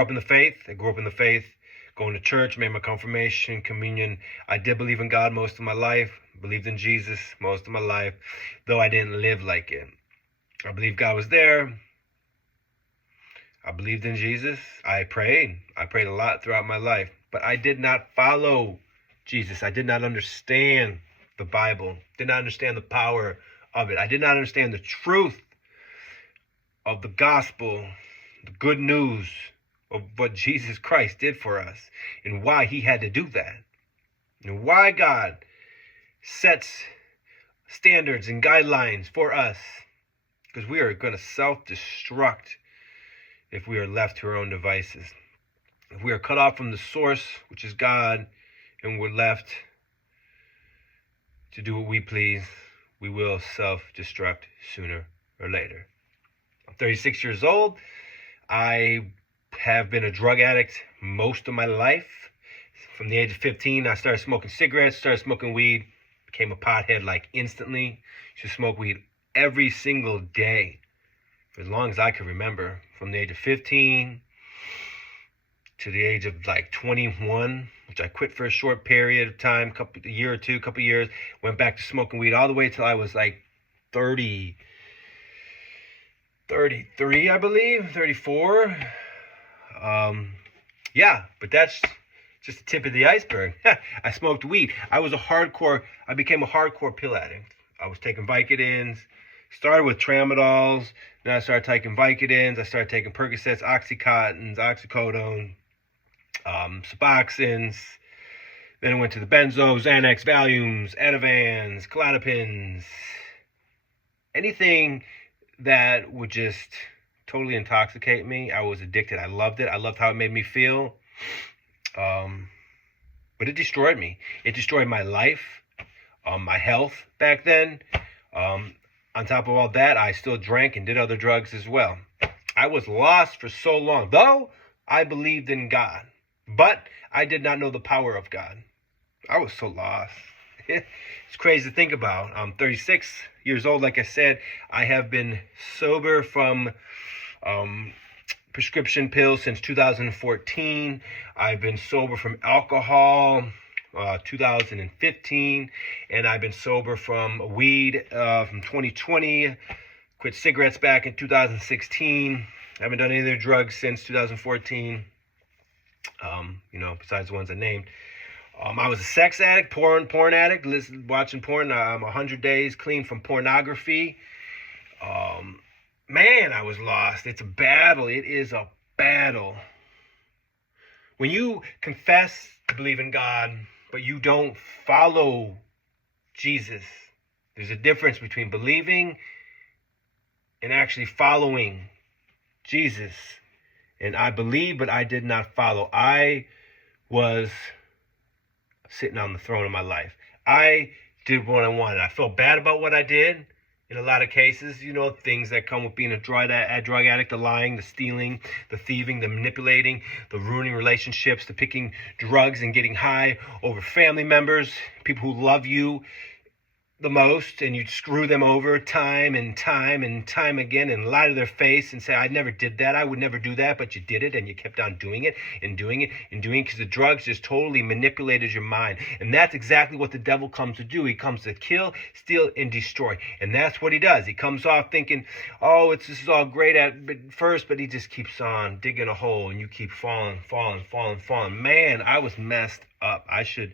up in the faith. I grew up in the faith, going to church, made my confirmation, communion. I did believe in God most of my life, believed in Jesus most of my life, though I didn't live like it. I believed God was there. I believed in Jesus. I prayed a lot throughout my life, but I did not follow Jesus. I did not understand the Bible, did not understand the power of it. I did not understand the truth of the gospel, the good news of what Jesus Christ did for us and why he had to do that, and why God sets standards and guidelines for us, because we are going to self-destruct if we are left to our own devices. If we are cut off from the source, which is God, and we're left to do what we please, we will self-destruct sooner or later. I'm 36 years old. I have been a drug addict most of my life. From the age of 15, I started smoking cigarettes, started smoking weed, became a pothead like instantly. Used to smoke weed every single day for as long as I could remember. From the age of 15 to the age of like 21, which I quit for a short period of time, couple years, went back to smoking weed all the way till I was like 33, I believe, 34. Yeah, but that's just the tip of the iceberg. I smoked weed. I became a hardcore pill addict. I was taking Vicodins, started with Tramadols, then I started taking Vicodins, I started taking Percocets, Oxycontins, Oxycodone, Suboxones, then I went to the benzos, Xanax, Valiums, Ativans, Klonopins, anything that would just totally intoxicate me. I was addicted. I loved it. I loved how it made me feel. But it destroyed me. It destroyed my life, my health back then. On top of all that, I still drank and did other drugs as well. I was lost for so long, though I believed in God, but I did not know the power of God. I was so lost. It's crazy to think about. I'm 36 years old. Like I said, I have been sober from prescription pills since 2014. I've been sober from alcohol 2015, and I've been sober from weed from 2020. Quit cigarettes back in 2016. I haven't done any other drugs since 2014. Besides the ones I named. I was a sex addict, porn addict, watching porn. I'm 100 days clean from pornography. Man, I was lost. It's a battle. It is a battle. When you confess to believe in God, but you don't follow Jesus, there's a difference between believing and actually following Jesus. And I believe, but I did not follow. I was sitting on the throne of my life. I did what I wanted. I felt bad about what I did. In a lot of cases, things that come with being a drug addict, the lying, the stealing, the thieving, the manipulating, the ruining relationships, the picking drugs and getting high over family members, people who love you the most, and you'd screw them over time and time and time again and lie to their face and say, I never did that, I would never do that, but you did it, and you kept on doing it and doing it and doing it, because the drugs just totally manipulated your mind. And that's exactly what the devil comes to do. He comes to kill, steal, and destroy. And that's what he does. He comes off thinking, this is all great at first, but he just keeps on digging a hole, and you keep falling. Man, I was messed up. I should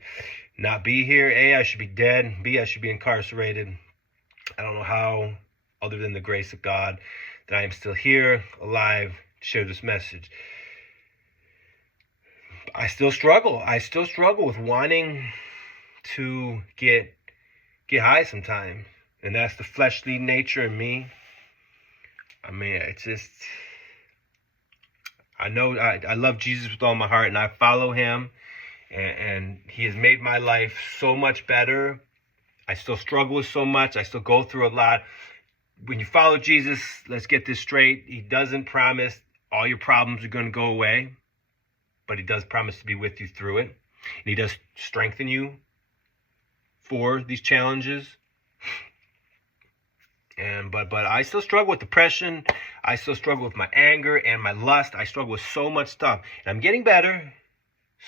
not be here. A, I should be dead. B, I should be incarcerated. I don't know how, other than the grace of God, that I am still here, alive, to share this message. I still struggle. With wanting to get high sometimes. And that's the fleshly nature in me. I mean, it's just, I know I love Jesus with all my heart, and I follow him. And he has made my life so much better. I still struggle with so much. I still go through a lot. When you follow Jesus, let's get this straight. He doesn't promise all your problems are going to go away, but he does promise to be with you through it. And he does strengthen you for these challenges. But I still struggle with depression. I still struggle with my anger and my lust. I struggle with so much stuff. And I'm getting better,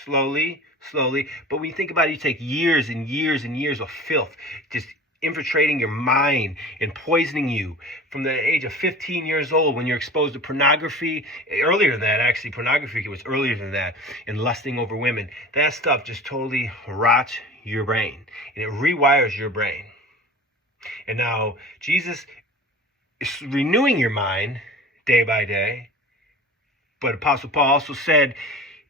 slowly. But when you think about it, you take years and years and years of filth just infiltrating your mind and poisoning you from the age of 15 years old when you're exposed to pornography. Earlier than that, actually, pornography was earlier than that, and lusting over women. That stuff just totally rots your brain, and it rewires your brain. And now Jesus is renewing your mind day by day. But Apostle Paul also said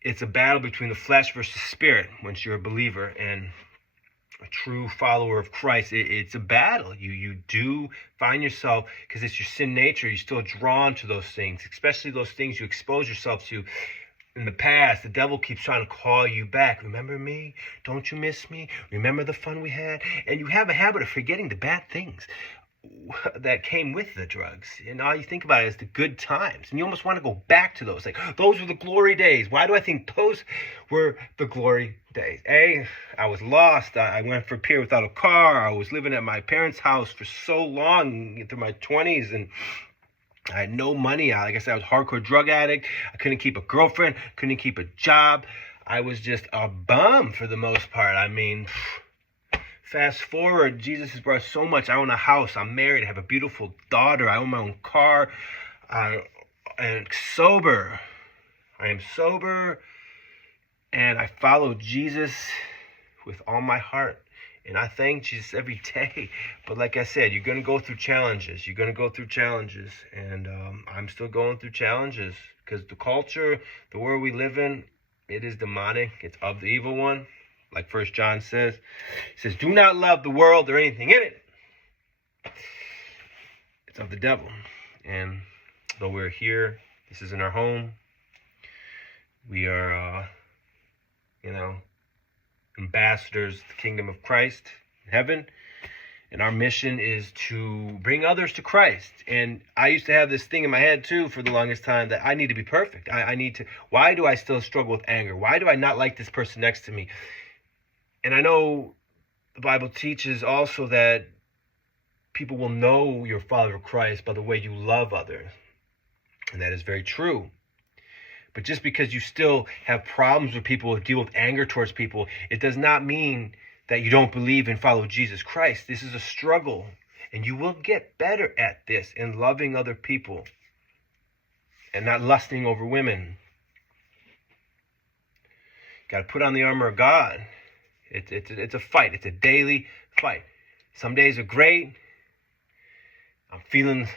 it's a battle between the flesh versus spirit once you're a believer and a true follower of Christ. It's a battle. You do find yourself, because it's your sin nature, you're still drawn to those things, especially those things you expose yourself to in the past. The devil keeps trying to call you back. Remember me? Don't you miss me? Remember the fun we had? And you have a habit of forgetting the bad things that came with the drugs, and all you think about it is the good times, and you almost want to go back to those. Like, those were the glory days. Why do I think those were the glory days? I was lost. I went for a period without a car. I was living at my parents' house for so long through my 20s, and I had no money. Like I said, I was a hardcore drug addict. I couldn't keep a girlfriend, couldn't keep a job. I was just a bum for the most part. I mean, fast forward, Jesus has brought so much. I own a house. I'm married. I have a beautiful daughter. I own my own car. And sober. I am sober. And I follow Jesus with all my heart. And I thank Jesus every day. But like I said, you're going to go through challenges. You're going to go through challenges. And I'm still going through challenges. Because the culture, the world we live in, it is demonic. It's of the evil one. Like 1 John says. He says, do not love the world or anything in it. It's of the devil. And though we're here, this isn't our home. We are, ambassadors of the kingdom of Christ in heaven. And our mission is to bring others to Christ. And I used to have this thing in my head, too, for the longest time, that I need to be perfect. I need to. Why do I still struggle with anger? Why do I not like this person next to me? And I know the Bible teaches also that people will know you're a follower of Christ by the way you love others. And that is very true. But just because you still have problems with people, deal with anger towards people, it does not mean that you don't believe and follow Jesus Christ. This is a struggle. And you will get better at this in loving other people and not lusting over women. Got to put on the armor of God. It's a fight. It's a daily fight. Some days are great. I'm feeling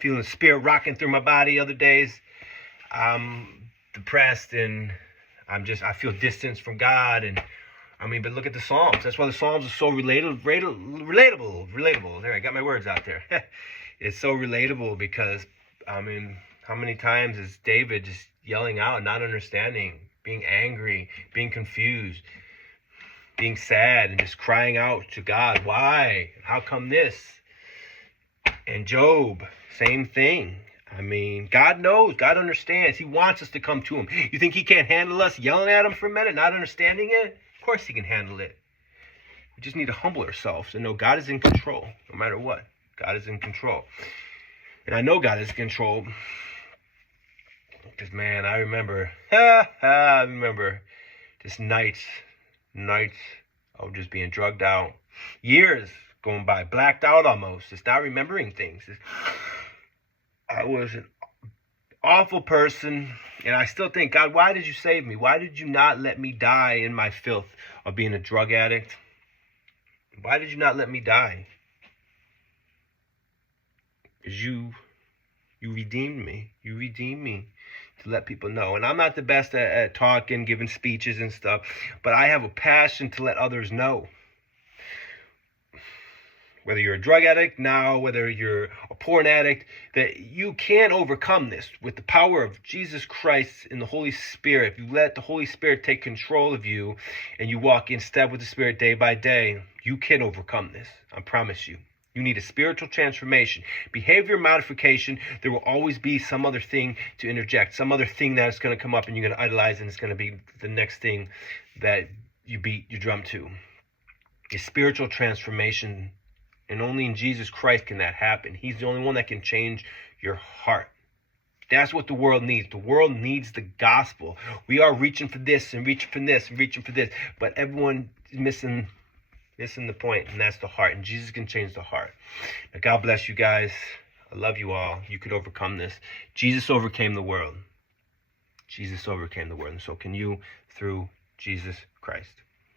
the spirit rocking through my body. Other days, I'm depressed and I feel distance from God. And but look at the Psalms. That's why the Psalms are so relatable. There, I got my words out there. It's so relatable because, how many times is David just yelling out, not understanding, being angry, being confused, being sad, and just crying out to God, why? How come this? And Job, same thing. God knows, God understands. He wants us to come to him. You think he can't handle us yelling at him for a minute, not understanding it? Of course he can handle it. We just need to humble ourselves and know God is in control, no matter what. God is in control. And I know God is in control because, man, I remember just nights of just being drugged out. Years going by, blacked out almost, just not remembering things. I was an awful person, and I still think, God, why did you save me? Why did you not let me die in my filth of being a drug addict? Why did you not let me die? Because you redeemed me. You redeemed me to let people know. And I'm not the best at talking, giving speeches and stuff, but I have a passion to let others know. Whether you're a drug addict now, whether you're a porn addict, that you can overcome this with the power of Jesus Christ and the Holy Spirit. If you let the Holy Spirit take control of you and you walk in step with the Spirit day by day, you can overcome this. I promise you. You need a spiritual transformation, behavior modification. There will always be some other thing to interject, some other thing that is going to come up and you're going to idolize, and it's going to be the next thing that you beat your drum to. A spiritual transformation And only in Jesus Christ can that happen. He's the only one that can change your heart. That's what the world needs. The world needs the gospel. We are reaching for this and reaching for this and reaching for this, but everyone is missing the point, and that's the heart. And Jesus can change the heart. Now, God bless you guys. I love you all. You could overcome this. Jesus overcame the world. Jesus overcame the world. And so can you through Jesus Christ.